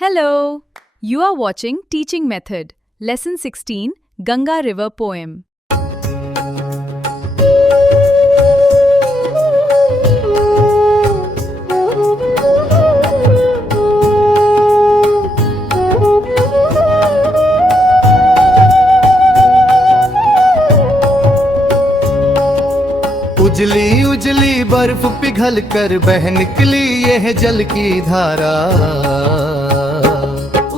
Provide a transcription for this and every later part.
Hello! You are watching Teaching Method, Lesson 16, Ganga River Poem. उजली उजली बर्फ पिघल कर बह निकली यह जल की धारा।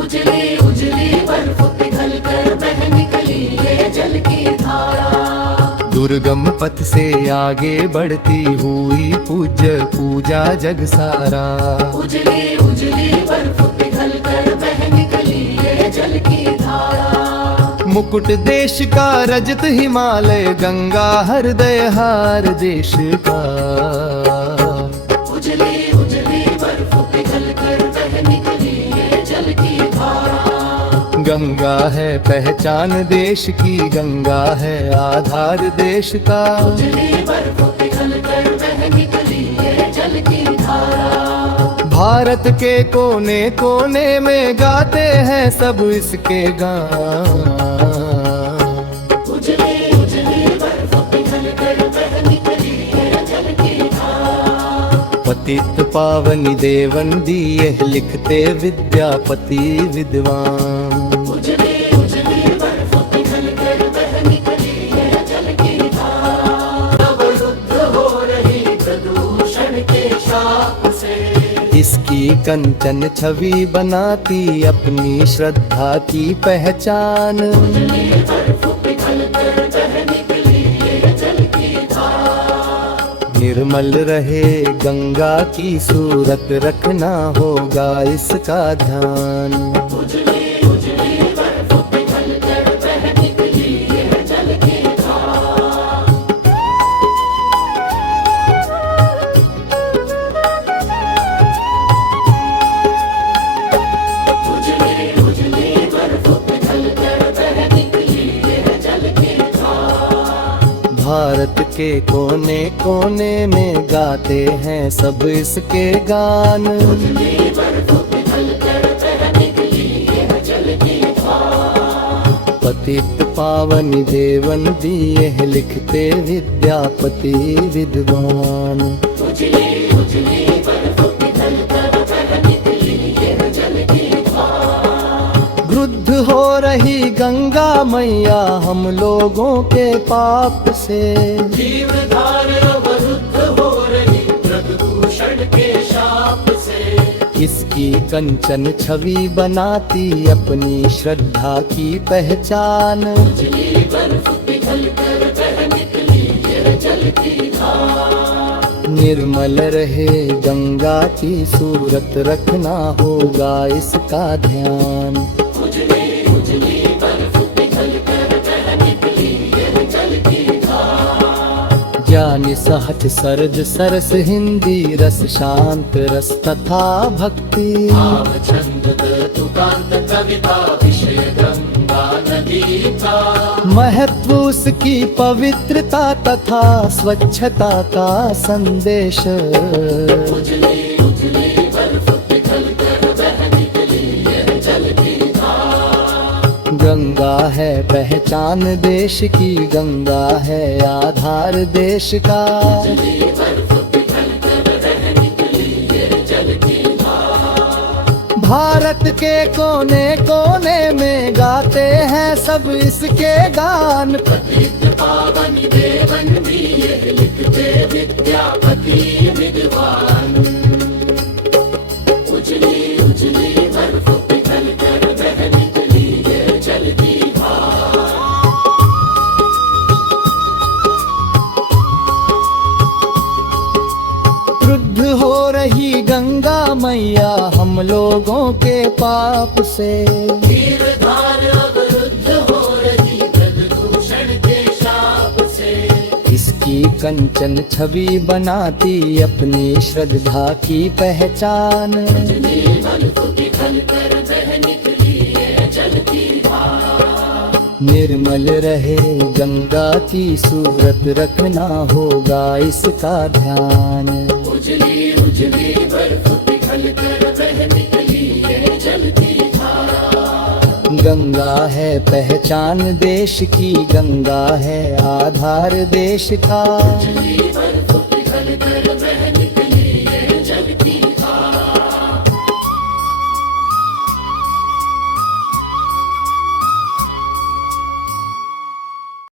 उजली उजली बर्फ पिघल कर बह निकली यह जल की धारा। दुर्गम पथ से आगे बढ़ती हुई पूजा जग सारा। उजली उजली बर्फ पिघल कर बह निकली यह जल की धारा। मुकुट देश का रजत हिमालय गंगा हृदय हार देश का। उजली उजली बर्फ पिघल कर बह निकली ये जल की धारा। गंगा है पहचान देश की, गंगा है आधार देश का। उजली बर्फ पिघल कर बह निकली ये जल की धारा। भारत के कोने कोने में गाते हैं सब इसके गान। उजली उजली बर्फ पिघल कर बह निकली ये जल की धारा। पतित पावनी देवन दिए लिखते विद्यापति विद्वान। उजली उजली बर्फ पिघल कर बह निकली ये जल की धारा। अवरुद्ध हो रही प्रदूषण के शाप से इसकी कंचन छवि बनाती अपनी श्रद्धा की पहचान। उजली बर्फ पिघल कर बह निकली ये जल की धारा। निर्मल रहे गंगा की सूरत रखना होगा इसका ध्यान। उजली उजली बर्फ पिघल कर बह निकली ये जल की धारा। उजली उजली बर्फ पिघल कर बह निकली ये जल की धारा। भारत के कोने कोने में गाते हैं सब इसके गान। उजली बर्फ पिघल कर बह निकली ये जल की धारा। पतित पावनी देवन दिए लिखते विद्यापति विद्वान। उजली उजली बर्फ पिघल कर बह निकली ये जल की धारा। वृद्ध हो रही गंगा मैया हम लोगों के पाप से। जीवधार अवरुद्ध हो रही प्रदूषण के शाप से। इसकी कंचन छवि बनाती अपनी श्रद्धा की पहचान। उजली बर्फ पिघल कर बह निकली ये जल की धारा। निर्मल रहे गंगा की सूरत रखना होगा इसका ध्यान। उजली उजली बर्फ पिघल कर बह निकली ये जल की धारा। ज्ञान सहज सरज सरस हिंदी रस शांत रस तथा भक्ति। भाव छंद तुकांत कविता विषय गंगा नदी का। महत्व उसकी पवित्रता तथा स्वच्छता का संदेश। उजली उजली बर्फ पिघल कर बह निकली ये जल की धारा। गंगा है पहचान देश की, गंगा है आधार देश का। उजली बर्फ पिघल कर बह निकली ये जल की धारा। भारत के कोने कोने में गाते हैं सब इसके गान। पतित पावनी देवन दिए लिखते विद्यापति विद्वान। उजली उजली बर्फ पिघल कर बह निकली ये जल की धारा। वृद्ध हो रही गंगा मैया हम लोगों के पाप से। जीवधार अवरुद्ध हो रही प्रदूषण के शाप से। इसकी कंचन छवि बनाती अपनी श्रद्धा की पहचान। उजली बर्फ पिघल कर बह निकली ये जल की धारा। निर्मल रहे गंगा की सूरत रखना होगा इसका ध्यान। उजली उजली बर्फ पिघल कर बह निकली ये जल गंगा है पहचान देश की, गंगा है आधार देश का। बर्फ पिघल कर बह